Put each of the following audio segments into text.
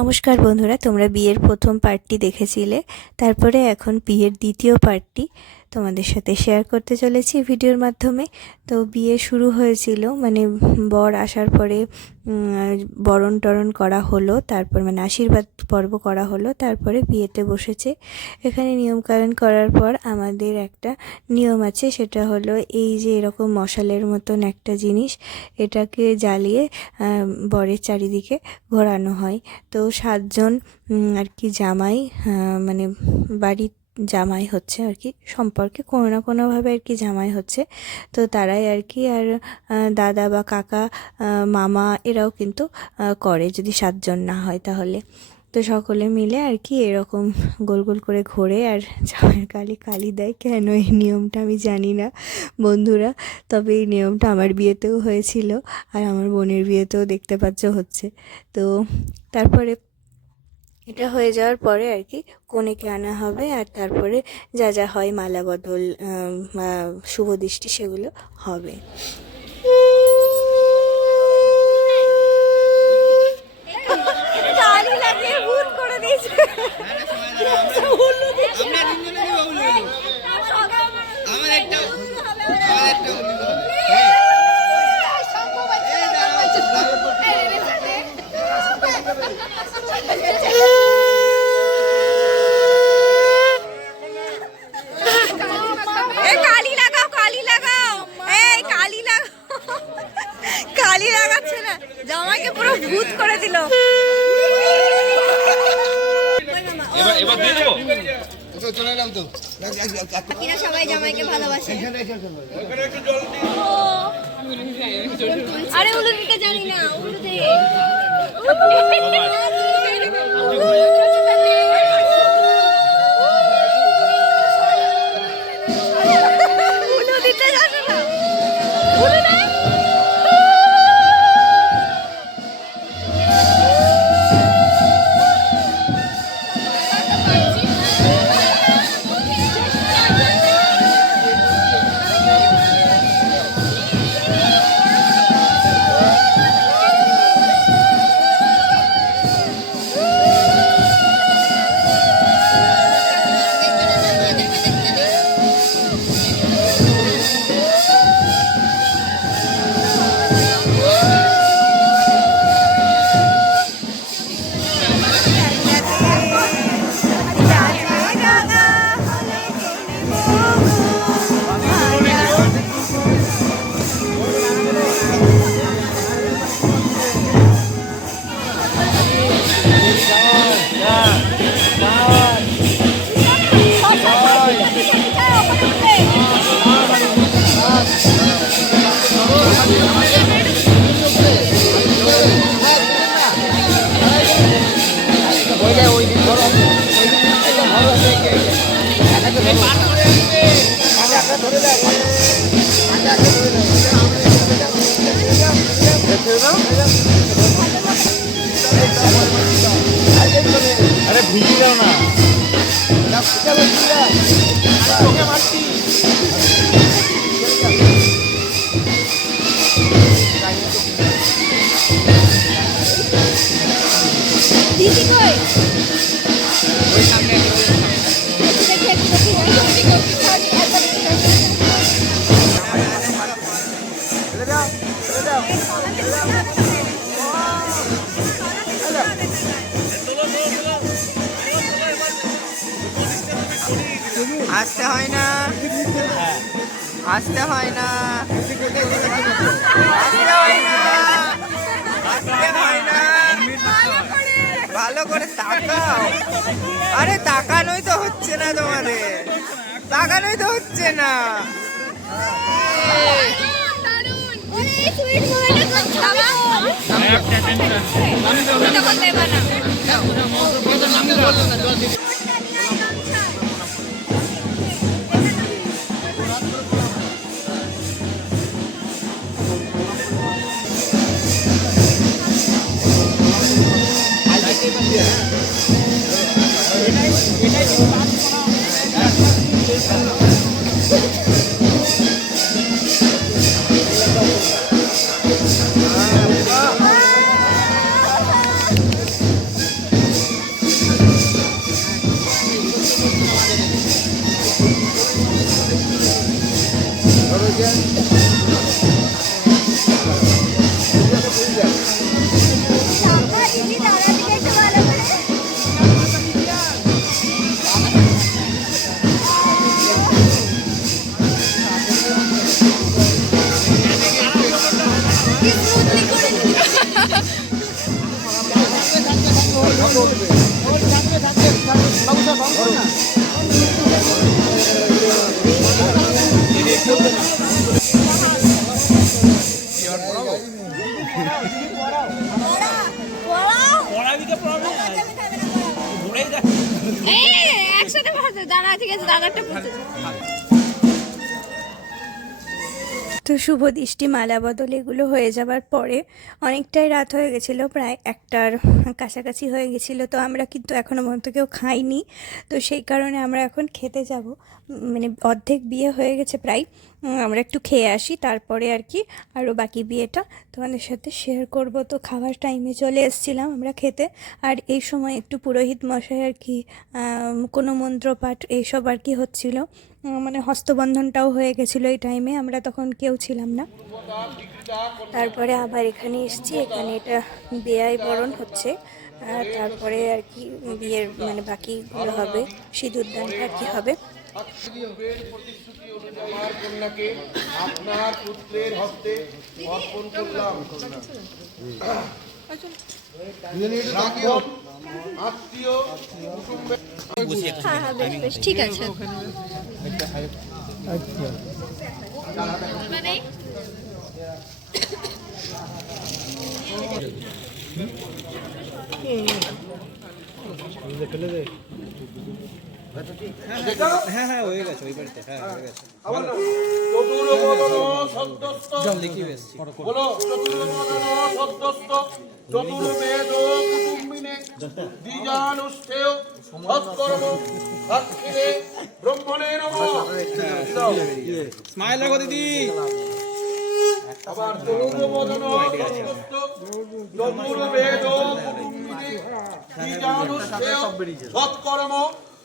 নমস্কার বন্ধুরা, তোমরা বিয়ের প্রথম পার্টটি দেখেছিলে। তারপরে এখন বিয়ের দ্বিতীয় পার্টটি তোমাদের সাথে শেয়ার করতে চলেছি ভিডিওর মাধ্যমে। তো বিয়ে শুরু হয়েছিল, মানে বর আসার পরে বরণ টরণ করা হলো, তারপর মানে আশীর্বাদ পর্ব করা হলো, তারপরে বিয়েতে বসেছে। এখানে নিয়মকানুন করার পর আমাদের একটা নিয়ম আছে, সেটা হলো এই যে এরকম মশালের মতন একটা জিনিস, এটাকে জ্বালিয়ে বরের চারিদিকে ঘোরানো হয়। তো 7 জন আর কি জামাই, মানে বাড়ির জামাই হচ্ছে আর কি, সম্পর্কে কোনো না কোনোভাবে আর কি জামাই হচ্ছে। তো তারাই আর কি, আর দাদা বা কাকা, মামা এরাও কিন্তু করে, যদি 7 জন না হয় তাহলে। তো সকলে মিলে আর কি এরকম গোল গোল করে ঘোরে আর জামাইয়ের গালে কালি দেয়। কেন এই নিয়মটা আমি জানি না বন্ধুরা, তবে এই নিয়মটা আমার বিয়েতেও হয়েছিল, আর আমার বোনের বিয়েতেও দেখতে পাচ্ছ হচ্ছে। তো তারপরে এটা হয়ে যাওয়ার পরে আর কি কনেকে আনা হবে, আর তারপরে যা যা হয় মালা বদল, শুভ দৃষ্টি, সেগুলো হবে। কালি লাগাচ্ছে না, জামাইকে পুরো ভূত করে দিল। এবার দিয়ে দেবো। চলে এলাম তো, সবাই জামাইকে ভালোবাসে। আরে উলু দিতে জানি না, উলু দে। উলু দিতে জানি না, উলু দে। আরে ভিজি দাও না, দিদি কই? ওই সামনে আসতে হয় না, আসতে হয় না, আসতে হয় না, আসতে হয় না, ভালো করে তাকাও। আরে তাকানোই তো হচ্ছে না তোমাদের, তাকানোই তো হচ্ছে না। একসাথে দাঁড়া, ঠিক আছে, দাদারটা পড়তে। তো শুভ দৃষ্টি মালা বদল এগুলো হয়ে যাবার পরে অনেকটাই রাত হয়ে গেছিলো, প্রায় 1টার কাছাকাছি হয়ে গেছিলো। তো আমরা কিন্তু এখনও পর্যন্ত কেউ খাইনি, তো সেই কারণে আমরা এখন খেতে যাব। মানে অর্ধেক বিয়ে হয়ে গেছে প্রায়, আমরা একটু খেয়ে আসি, তারপরে আর কি আরও বাকি বিয়েটা তোমাদের সাথে শেয়ার করব। তো খাওয়ার টাইমে চলে এসেছিলাম আমরা খেতে, আর এই সময় একটু পুরোহিত মশাই আর কি কোনো মন্ত্রপাঠ এইসব আর কি হচ্ছিল, মানে হস্তবন্ধনটাও হয়ে গেছিলো এই টাইমে, আমরা তখন কেউ ছিলাম না। তারপরে আবার এখানে এসেছি, এখানে এটা বেয়াই বরণ হচ্ছে, তারপরে আর কি বিয়ের মানে বাকিগুলো হবে, সিঁদুরদানটা আর কি হবে। প্রতিশ্রুতি অনুযায়ী আমার কন্যাকে আপনার পুত্রের হস্তে অর্পণ করলাম। আত্মীয় হ্যাঁ, বেশ, ঠিক আছে। চতুর্বেদ কুটুম্বিনে দ্বিজানুষ্ঠেয় সৎকর্ম সাক্ষিণে ব্রহ্মণে নমঃ। স্মাইল রাখো দিদি। আবার চতুর্বদন চতুর্বেদ কুটুম্বিনে দ্বিজানুষ্ঠেয় সৎকর্ম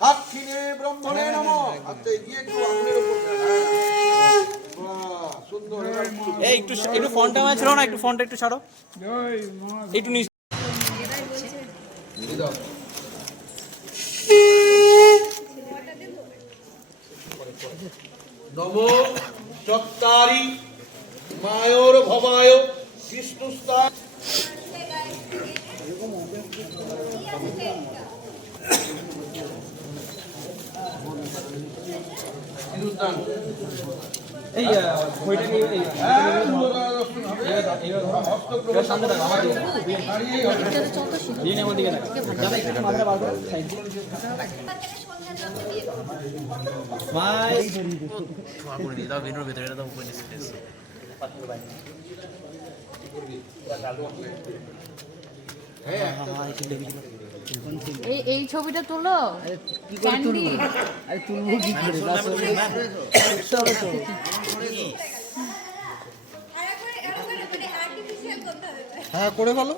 সাক্ষিণে ব্রহ্মণে নমঃ। আচ্ছা, এগিয়ে একটু আগুনের উপর সুন্দর। এই একটু ফন্টটা আমার ছিল না, একটু ফন্টটা একটু ছাড়ো একটু নিচে। নমো চত্তারি মায়োর ভবায় বিষ্ণুস্তা। এই ওইটা নিয়ে এই সামনে রাখো, আমার দিকে আমার দিকে রাখো। মাথাটা বার করো, সাইড ভাই করে দিয়ে দাও, ভিডিওর ভিতরে এটা দাও, উপরে স্পেস এই ছবিটা তোলো, ক্যান্ডি। আরে তুলবো কি করে? হ্যাঁ, করে ভালো।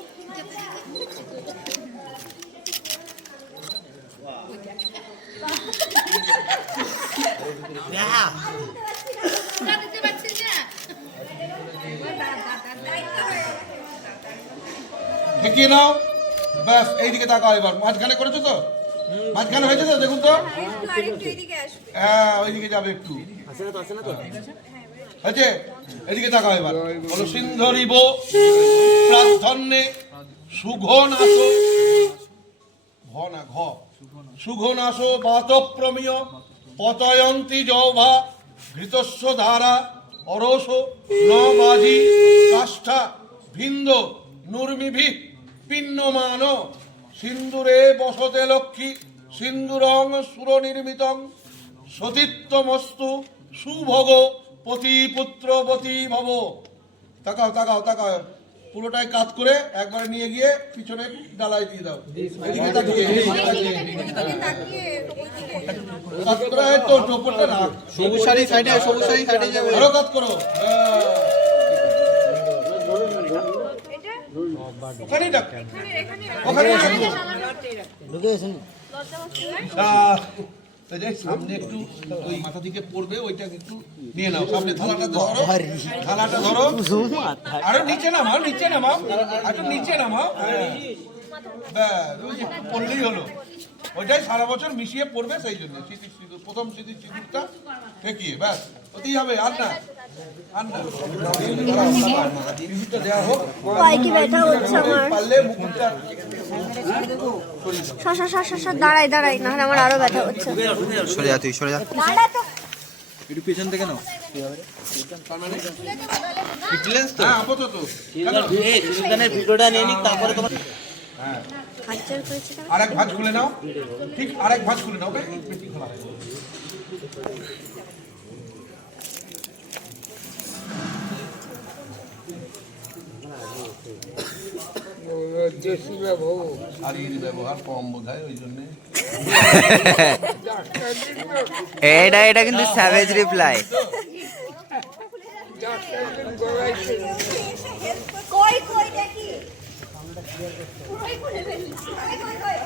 ঠেকিয়ে নাও, ব্যাস এইদিকে তাকাও। এবার মাঝখানে করেছো তো, মাঝখানে হয়েছে তো, দেখুন তো। হ্যাঁ, ওইদিকে যাবে একটু, হয়েছে। এদিকে তাকাও এবার, বলো সিন্ধরিব প্রার্থন্যে সুঘনাশো ঘ না ঘ সুঘনাশো বাতপ্রমেয় পতয়ন্তি যৌভা ঘৃতস্ব ধারা অরস ন বাজি কাষ্ঠা ভিন্দ নুর্মিভি পিন্নমান সিন্দুরে বসতে লক্ষ্মী সিন্দুরং সুরনির্মিতং সতীত্বমস্তু সুভোগ পতি পুত্রবতী ভব। তাকাও তাকাও তাকাও, পুরোটাই কাজ করে একবার নিয়ে গিয়ে পিছনে ডালাই দিয়ে দাও। এদিকে তাকিয়ে কাজ করে তো টোপরটা রাখ। সবুজ শাড়ি সাইডে, সবুজ শাড়ি সাইডে যাবে। আরো কাজ করো, ওখানেই রাখ, ওখানেই রাখো। ঢুকে গেছেন। সামনে একটু ওই মাথা দিকে পড়বে, ওইটা একটু নিয়ে নাও। সামনে থালাটা ধরো, থালাটা ধরো, আরো নিচে নামাও, নিচে নামাও, আরো নিচে নামাও। পড়লেই হলো, ওইটাই সারা বছর মিশিয়ে পড়বে, সেই জন্য স্মৃতি সিঁদুর, প্রথম স্মৃতি সিঁদুরটা ঠেকিয়ে ব্যাস ওতেই হবে। আর না আর না, সিঁদুরটা দেওয়া হোক, পারলে মুকুটটা দাঁড়াই দাঁড়াই, না হলে আমার আরো ব্যথা হচ্ছে। সরে যা, তুই সরে যা। দাঁড়া তো। একটু পেছন থেকে নাও। হ্যাঁ আপাতত ভিডিওটা নিয়ে নিক, তারপরে তোমার হাত জোর করেছি কেন? আরেক ভাঁজ খুলে নাও, ঠিক আরেক ভাঁজ খুলে নাও, ওকে? শাড়ির ব্যবহার কম বোধহয়, ওই জন্যে এটা কিন্তু স্যাভেজ রিপ্লাই। কই কই দেখি। কই খুলে ফেলি। কই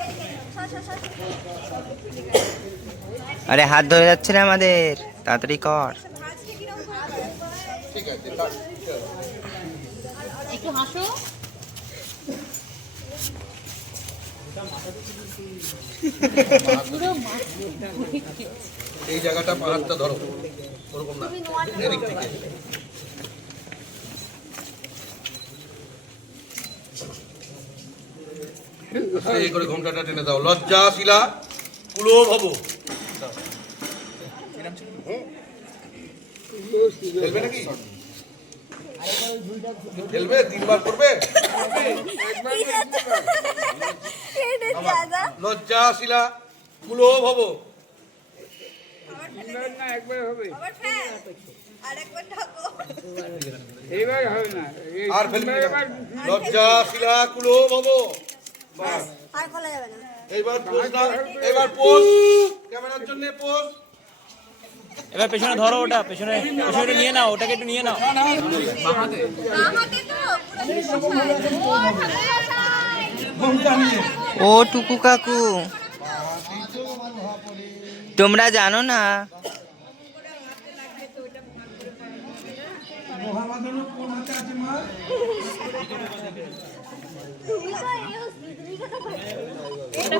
আরে হাত ধরে যাচ্ছে না আমাদের, তাড়াতাড়ি কর। ঠিক আছে। একটু হাসো। এই জায়গাটা পাহাড়টা ধরো, ওরকম না, এদিক থেকে। এই করে ঘোমটাটা টেনে দাও। লজ্জা শিলা কুলো ভব। খেলবে নাকি? খেলবে? 3 বার করবে? লজ্জা শিলা কুলো ভব। আর ফেলবি না। লজ্জা শিলা কুলো ভব। বাস। আর খোলা যাবে না। এইবার পোজ দাও, এবার পোজ, ক্যামেরার জন্য পোজ। এবার পেছনে ধরো, ওটা পেছনে পেছনে নিয়ে নাও, ওটাকে একটু নিয়ে নাও। হাতে তো পুরো ও টুকু কাকু, তোমরা জানো না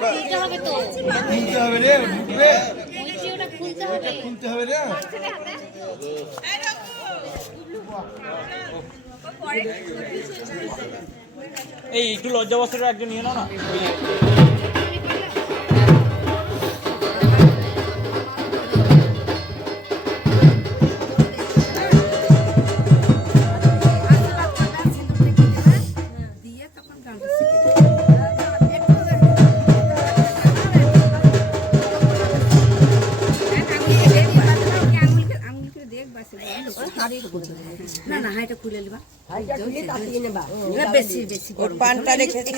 খুলতে হবে তো। খুলতে হবে রে, ঢুকবে। বলছি ওটা খুলতে হবে। খুলতে হবে রে। এই একটু লজ্জা বস্ত্রটা একজন নিয়ে নাও না। না না হাইটা খুলে নেবা বেশি বেশি ওর পানটা রেখেছে।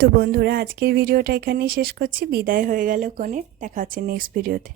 তো বন্ধুরা, আজকের ভিডিওটা এখানেই শেষ করছি। বিদায় হয়ে গেল কোণে, দেখা হচ্ছে নেক্সট ভিডিওতে।